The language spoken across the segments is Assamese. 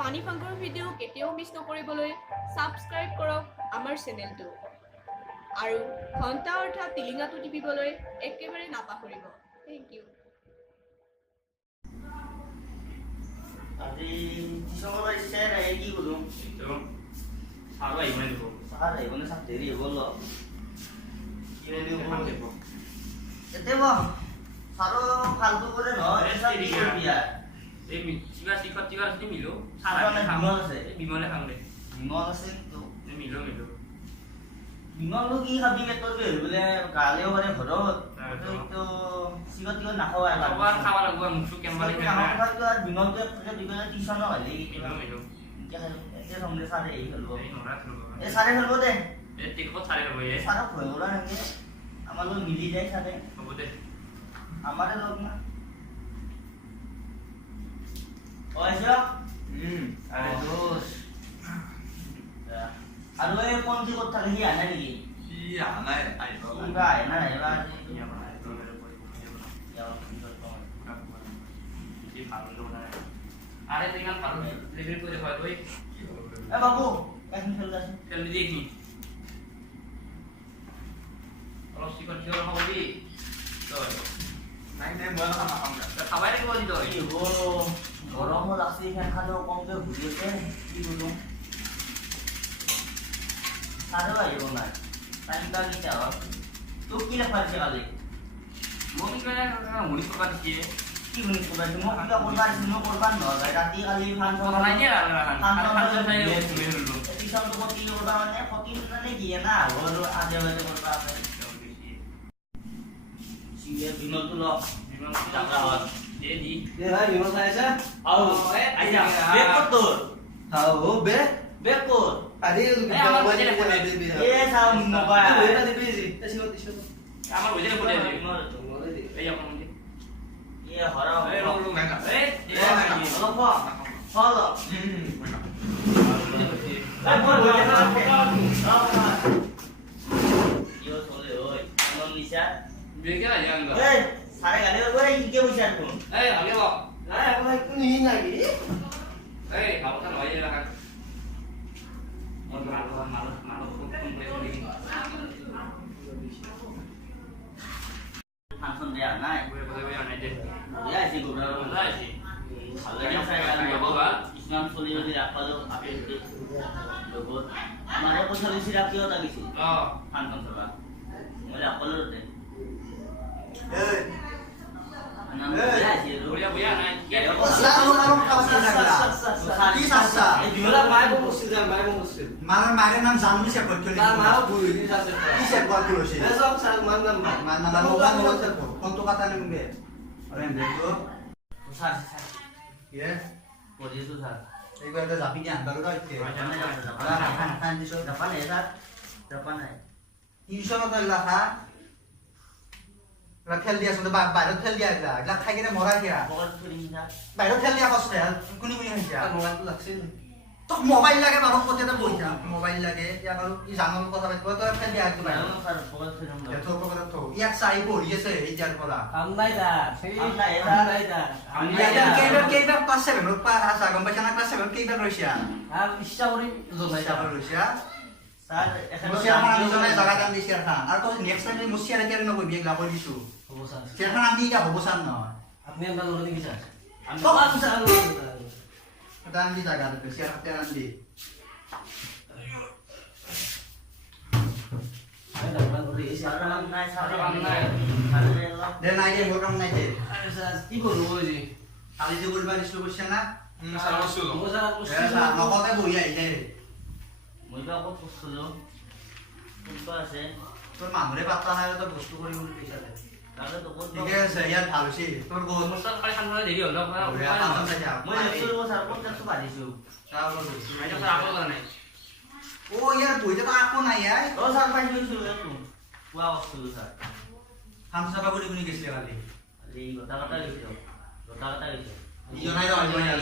ফানি ফাংকৰ ভিডিঅ' কেতিয়াও মিছ নকৰিবলৈ ছাবস্ক্ৰাইব কৰক আমাৰ চেনেলটো আৰু ঘণ্টা অৰ্থাৎ টিলিঙাটো টিপিবলৈ একেবাৰে নাপাহৰিব। Thank you. আজি টিউচনৰ ইচ্ছা নাই কি কৰোঁ এইটো চাৰ আহিব নিদিব চাৰ আহিব নে চাৰ দেৰি হ'ব অলপ এতিয়া চাৰো ফাল্টু কৰে নহয় এই কিবা শিখত কিবা যদি মিলো চাৰ বিমল আছে বিমলে খাম দে বিমল আছে মিলো বিমলটো কি খাবি পেটৰ বিষ বোলে গালেও মানে ঘৰত তো চিকত কিয় নাখাওঁ খাব লাগিব মুখটো কেম্বা লাগি আৰু বিমলটো দিবলৈ টিউচনো হ'লে এতিয়া সমলে চাৰে এই খেলিব এই চাৰে খেলিব দে এই টিকট চাৰে হ'ব এই চাৰক ভয় কৰা নেকি আমাৰ লগত মিলি যায় চাৰে হ'ব দে আমাৰে লগ না আৰে দোষ আৰু এই পঞ্চি ক'ত থাকে সি আনে নেকি সি আনাই আহিব কিবা আহে না এবাৰ আরে তুই গান ভালো লেভেল করে হয় তুই এ বাবু এখন খেল যাস খেল দি দেখি অলপ শিকন খেল হবি তো নাই নাই মই খাম খাবাই লাগিব দি তই কি হলো গৰমো লাগছে ফেন খালেও কমকে ঘূৰি আছে কি কৰোঁ চাৰেও আহিব নাই টাইমটা কেতিয়া হ'ল তোক কি লেখা দিছে কালি মই কি কৰে মুনি কৰবা দিছে কি শুনি ক'বা তুমি মোক কিবা কৰবা দিছিল মই কৰবা নহয় ৰাতি কালি ফাংচন নাই দিয়া ফাংচন চাই টিউচনটো ক্ষতি কৰবা মানে ক্ষতি মানে দিয়ে না আৰু আজে বাজে কৰবা আছে বিমলটো ল বিমল জাগা হ'ল দে দি দে ভাই বিমল চাই আছে আও আইয়া বেক কর তোর আও বেক কর আরে এ সাউন্ড মোবাইল এটা দিবি জি এসো দিছো আমার বুঝে পড়ে যাবে বিমল এই আপন এ হরা এই লোক লোক এই অলপ ফলো এই বল ইও চলে ওই এমন নিশা বেগে না জানগা এই সারে গালে ওই কি বইছে আর কোন এই আগে বাপ না এখন একটু নিই নাকি এই বাবুটা লয়ে রাখ মন মালো ফোন করে দেখি ফাংশন দেয়া নাই বলে বলে আনাই দে দেয়া আছে গোবরা বলা আছে ভালো লাগছে গালে বাবা ইসলাম চলি যদি রাখপালো আপেল দি লগত আমারে কথা লিছি রাখিও তা গেছি ফাংশন সভা মই রাখপালো দে এই নাম দেয়া আছে বলিয়া বলিয়া নাই কি সাসা এই বিমলা মাইবো বসছিল মাইবো বসছিল মারার মায়ের নাম জানবি সে করতে তার মাও বুই কি আছে কি সে কল করছে এসব স্যার মান নাম মান নাম মোবাইল বলতে কোন তো কথা নেবে আরে দেখো স্যার স্যার ইয়ে পড়ি তো স্যার এইবার তো যাবি কি আন্দালো রাইতে খান দিছো জাপান এসা জাপান আই টিউশন তো লেখা খেল দিয়া শুনতে বাইরে খেল দিয়া এগুলা খাই কিনে মরা দিয়া বল ফিরিং যা বাইরে খেল দিয়া কষ্ট কোনি কোনি হইছে মোবাইল তো লাগছে তো মোবাইল লাগে মানুষ কতে বইতা মোবাইল লাগে ইয়াক আৰু ই জানল কথা পাতিব তো খেল দিয়া একদম বাইরে স্যার বল ফিরিং যা এত কথা তো ইয়াক চাই পঢ়ি আছে এই যাৰ পৰা আমলাই দা আমলাই দা কেইটা ক্লাছ 7 ত পা আছে গম পাইছা না ক্লাছ 7 কেইটা ৰৈছা আৰ ইচ্ছা কৰি জনাই চাবা ৰৈছা স্যাৰ এখন মুছিয়া খান জনাই জাগা দাম দিছে খান আৰু তো নেক্সট টাইম মুছিয়া কে নকবি বিয়ে গাব দিছো হ'ব স্যার চেয়াৰ খান আনি যা হ'ব সান নহয় আপনি আমরা লড়ে দিছি স্যার আমি তো বাপ স্যার দাম দি জাগা দে চেয়াৰ হাতে আন দি আমি দাম লড়ে দিছি আর নাম নাই স্যার নাম নাই দে নাই দে মোর কাম নাই দে আরে স্যার কি করব ওই যে কালি যে কৰিবা দিছিলো কৈছা না স্যাৰ বসছো হ'ব স্যাৰ লগতে বহি আহিছে মই বা কত বসছিল কোনবা আছে তোৰ মানুহৰে পাত্তা নাই তোৰ বস্তু কৰি বুলি কৈছা দে তাহলে তো কত ঠিকে আছে ইয়াত ভাল হৈছে তোৰ বহুত মোস্তাক খালি খানলে দেৰি হ'ল মই লেকচাৰ স্যাৰ কোন কাছে পাৰিছো আইটা স্যাৰ আকল কৰা নাই ও ইয়াৰ বহিতে তো আকো নাই আই ও স্যাৰ পাইছো একটু কোয়া বসছিল স্যাৰ হামসাবা কৰি কোনি গৈছিলে কালি এই কথা কথা গেছিল কথা কথা গেছিল ইজনাই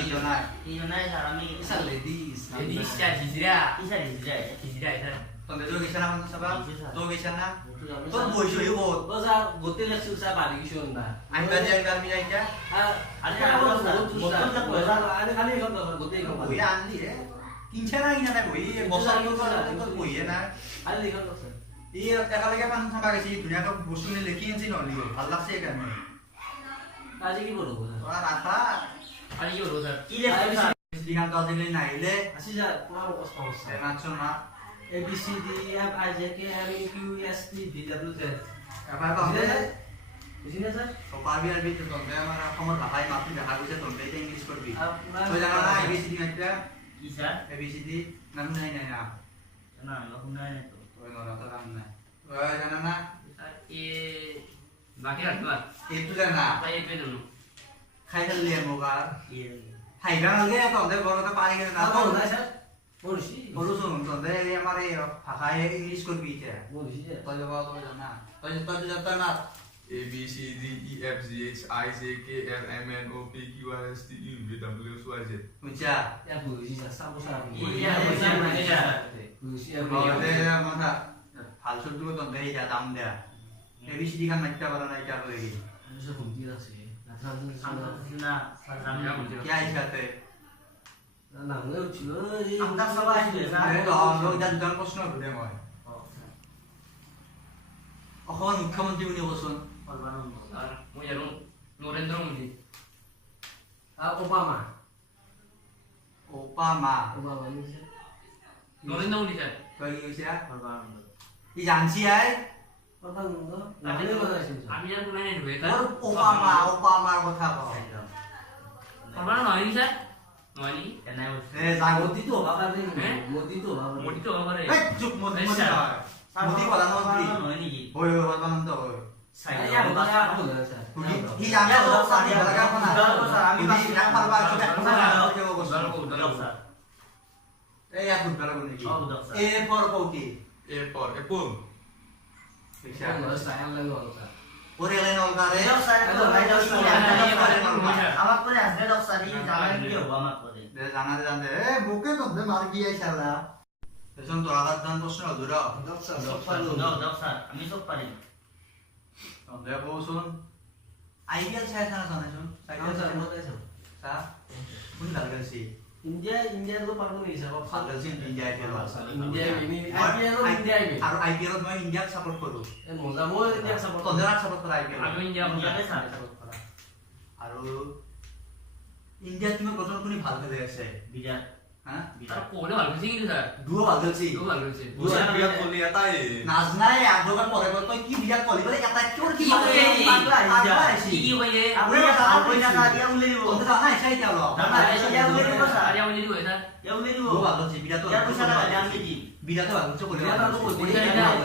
ইজনাই কি নাই স্যার আমি স্যার লেডিস এই দিশা হিজরা কি স্যার হিজরা হিজরা এটা তন্দে তো গৈছা না হামসাবা তো গৈছা না তোর বয়স হয়ে বহুত বসা গোতে লেখছি সা বাড়ি কিছু না আইবা যে আইবা আমি যাইতা আরে আরে খালি এখন গোতে এখন বই আনলি রে কিনছে না কিনা না বই বছর তোর বইয়ে না খালি লেখন আছে ই একালগে পান থাকা গেছি দুনিয়াটা বস্তু নিয়ে লিখি আনছি নলি ভাল লাগছে এখানে আজি কি করব তোরা রাখা আজি কি হলো স্যার কি লেখা স্যার দিগান তো দিলে নাইলে আসি যা পুরা অবস্থা হচ্ছে নাচন না A B C D E F I J K L M N O P S T V W Z এবার কমবে বুঝিনা স্যার তো পারবি আর বিতে কমবে আমার আমার ভাই মাপি দেখা গেছে তোমরা এটা ইংলিশ করবি আপনার তো জানা না এবিসিডি মাইটা কি স্যার এবিসিডি নাম নাই নাই না না লক্ষণ নাই তো ওই নরা তো নাম নাই ওই জানা না স্যার এ বাকি রাখবা এই তো জানা তাই এই পেন নো খাই খেললে মোগা কি হাই গান লাগে তো ওদের বড় তো পারি না তো না স্যার বলছি বলো শুনুন তো দে আমার এই ভাষায় ইংলিশ করবি এটা বলছি যে তো যাবা তো জানা তো যত না A B C D E F G H I J K L M N O P Q R S T U V W X Y Z বুঝা ya বলছি যা সাবসা ইয়া বুঝা বুঝা বলছি ওদের মাথা ফাল শব্দ তো দে এটা দাম দেয়া এবিসিডি গান নাইটা পারা না এটা হয়ে গেছে eso contigo así la আমরা transición না স্যার জানি না কি আইছাতে না না ছিল আমরা সবাই আসবে স্যার তো লোক জান প্রশ্ন করে মই অসম মুখ্যমন্ত্রী উনি বসুন সর্বানন্দ স্যার মই জানো Narendra Modi Obama Obama Obama ni Narendra Modi sir কই গেছে সর্বানন্দ কি জানছি আই Obama no আমি না শুনছি আমি জানো না নেবে ওর ওবামার কথা কও সর্বানন্দ নয়নি স্যার নয়নি কেন বলছে এ জাগো মোদি তো Obama নেই মোদি তো Obama মোদী তো বাবারে এই চুপ মোদি মোদি প্রধানমন্ত্রী নয় নাকি ওই প্রধানমন্ত্রী ওই ya Obama বলে স্যার কি জানে তো সানি লাগা কোনা আমি এক পারবা চুপ এক কথা কেউ বসুন স্যার এই এক ফুটবল কোন কি Oh, dokter. এ ফর কৌটি A for apple আচ্ছা no sayang lang ako sir ওরে লাইন অলগারে আমার করে আসবে ডক্টর এই জানাই কি হবে আমার করে দে জানাতে জানতে এ বুকে তো দে মার গিয়ে শালা এসন তো আগাত দান প্রশ্ন ধরা ডক্টর আমি সব পারি দে বসুন আইডিয়াল ছায়া না জানাইছুন Ako cycle sa mo tayo. সা কোন গালগালছি India lo parang ni sa গালগালছি India IPL India ini. IPL lo India ini. আর আইপিএল মই ইন্ডিয়াক সাপোর্ট করু Moza mo India sa তো দেরা সাপোর্ট করা আইপিএল আমি ইন্ডিয়া ইন্ডিয়াকে স্যার আর ইন্ডিয়া তুমি প্রথম কোনি ভাল খেলে আছে বিরাট হ্যাঁ তার কোলে ভালো ছিল কিন্তু স্যার দুও গালগালছি তো ভালো হয়েছে Bukan biar kuliah tay. নাজ নাই আগ্রহ পরে বল তুই কি বিরাট কলি বলে এটা কিওর কি কি হইছে আপনি আর কইনা সাদিয়া উলে দিব তোমরা জানা এসে গেল সাদিয়া উলে দিব স্যার আর আমি যদি স্যার ইয়া উলে দিব দুও গালগালছি বিরাট ইয়া পয়সা না জানি কি বিরাট গালগালছি করে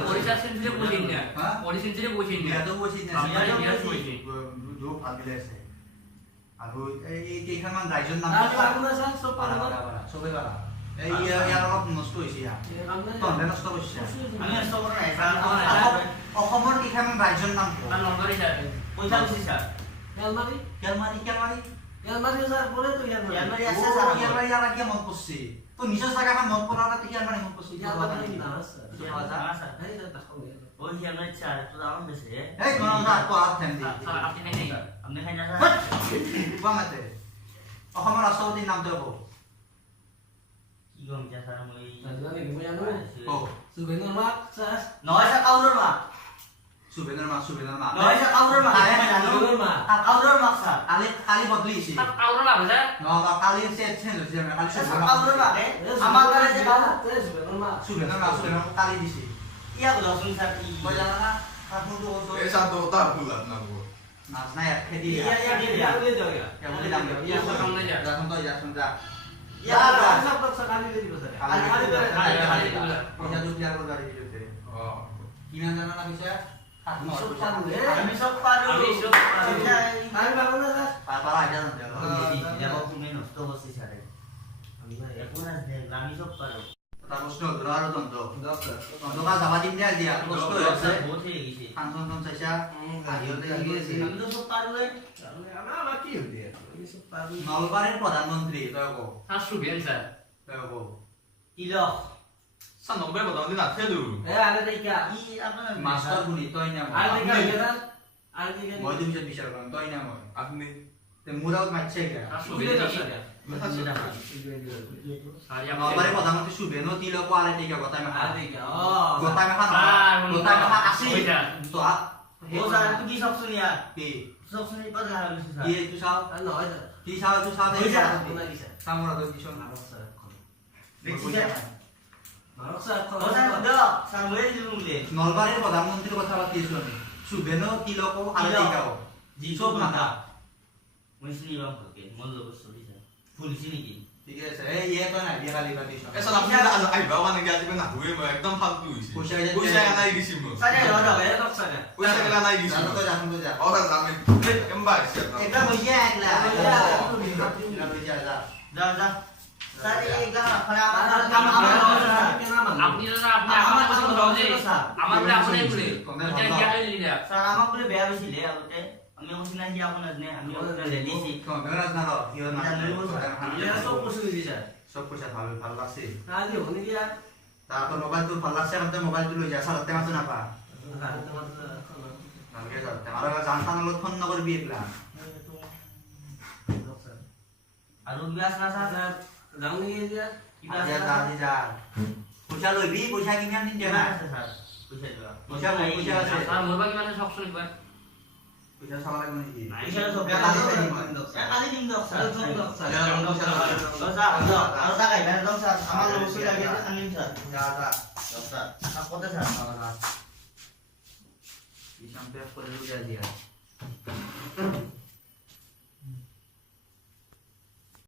ওড়িশা সেন্টারে বসে না হ্যাঁ? ওড়িশা সেন্টারে বসে না বিরাট বসি না বিরাট বসে দুও ভাল দিলে আছে আর এই কেইখানমান ৰাজ্যৰ নাম Ako na sa so পাৰা parang চবে পাৰা এই ইয়াৰ অলপ নষ্ট হৈছে ইয়াৰ তহঁতে নষ্ট কৰিছে আমি সব কৰে অসমৰ কেইখানমান ৰাজ্যৰ নাম আৰ নৰমালি স্যাৰ পয়সা উঠছে sir Yalmari. কেলমাৰি Yalmari sir boleh tuh Yalmari. Yalmari আছে আছে স্যাৰ কেলমাৰি ইয়াৰ কি মন পৰছি তো নিজৰ জাগাখন মন পৰা এটা কেলমাৰি মন পৰছি Yalmari na sir. Sir Ay sa takong yan. ওই যে আমরা চার তো দাম দেছে এই কোন না তো আর থেন দি স্যার আপনি নাই নাই আপনি খাই না স্যার কোৱা মাতে অসমৰ ৰাষ্ট্ৰপতিৰ নামটো হ'ব কি গম যা স্যার মই Nandiyan ni mo yan ও Subeno mak sa নয় স্যার কাউন্টার মা সুবেন্দ্ৰ মা নয় স্যার কাউন্টার মা Subeno mak. কাউন্টার মা স্যার কালি বদলিছে আউরা লাগবে স্যার কালি চেঞ্জ হৈছে কালি কাউন্টার মা আমার কাছে যে কাউ Subeno mak. সুবেন্দ্ৰ কালি দিছে ইয়া বলো শুন স্যার কি কই জানা না কাপড়টো Eh satu tablet nabu. নাচ নাই খেদি ইয়া ইয়া ইয়া কেমন দাম ইয়া ইয়া স্যার কাম নাই যা এখন তো ইয়া শুনজা ইয়া Sakali din ba sir? পয়সা দুই আর গাড়ি দিতে Oh. কিনা জানা না বিষয় আমি সব পারো আমি সব পারো। Ay ba na sir? পারা আইডা জানা যাবো তুমি নষ্ট হচ্ছে স্যার এখন আমি সব পারো তা প্রশ্ন ধরার তন্ত্র Doctor. তন্ত্রকা যাবা দিন দিয়া দিয়া প্রশ্ন হচ্ছে বহুত হয়ে গেছে ফাংশন তন্ত্র চাইছা আহিওতে গিয়েছে আমি তো সব পারো Ama ki yun din. Iso pa rin. নলবাৰীৰ প্ৰধানমন্ত্ৰী তই কো স্যার সুবেন স্যার তই কো Tilak San nombre botón de la celu. Ale দেখা ই আপোনাৰ মাস্টার গুনি তই না ale মই দেখা গেলা ale দেখা মই তুমি বিচার করলাম তই না মই Apni. তে মুরাও মারছে কে সুবিধা আছে নরমালি প্রধানমন্ত্রী শুভেনো তিলক আলে টিকা কথা আমি ale দেখা কথা আমি খান কথা আমি খান আসি তো ও স্যার তুই কি সব শুনি আর কি সব শুনি কথা হইছে স্যার কি তুই সাও নহয় কি সাও তুই সাও দেই শুনা দিছে সামরা তো দিছন দেখছিস মারক স্যার ও স্যার দাও স্যার মই দিলু মুলে নলবাৰীৰ প্ৰধানমন্ত্ৰীৰ কথা পাতি আছো আমি শুভেনো তিলক আলে টিকাও জি সব সব মাথা মাথা মই শুনি লম থাকে মন লব চলি যায় ফুলছি নেকি ঠিক আছে এই ইয়ে তো নাই বিয়া কালি পাতিছ Eh, salam kita aiba wan ngi ati pena duwe mo ekdom faltu isi. Puisa kan naik di sini. Sir এই দাও ale tok saja Puisa kan naik di জানো sini. তো জানো তো যা Oh, salam. Kembar siap. এটা বইয়া একলা এটা বইয়া যা দাও দাও স্যার এই গা খরা আপনি দাদা আপনি আমার কথা বলতে আমার বলে আপনি বলে এটা কি আইলি লিডার স্যার আমাক বলে বেয়া হইছিলে আগতে আমি কৈছি না কি আপনার নে আমি লেলিছি মেরাজ না র ইও না ele só possui dice সব কিছু ভালো ভালো লাগছে ali honi dia তারপর মোবাইল তো ভালো লাগছে আমাদের মোবাইল তো লই যা সারতে মাছ না পা kan teman ভালকে যাতে আর জানতাম লোক ফোন না করবি একলা আর উল্লাস না স্যার যাও নি dia কিবা যা যা যা পয়সা লইবি পয়সা কিমান দিন কেনা দেনা আছে স্যার পয়সা দিবা পয়সা পয়সা আছে স্যার মোর বাকি মানে সব শুনি কর পয়সা সব লাগবে নাকি পয়সা সব কালি কালি দিন দাও স্যার Sir. স্যার আর টাকা ইবা দাও স্যার আমার লোক সুই লাগে আনিম স্যার যা যা স্যার কত স্যার এই সামনে করে লইয়া দিয়া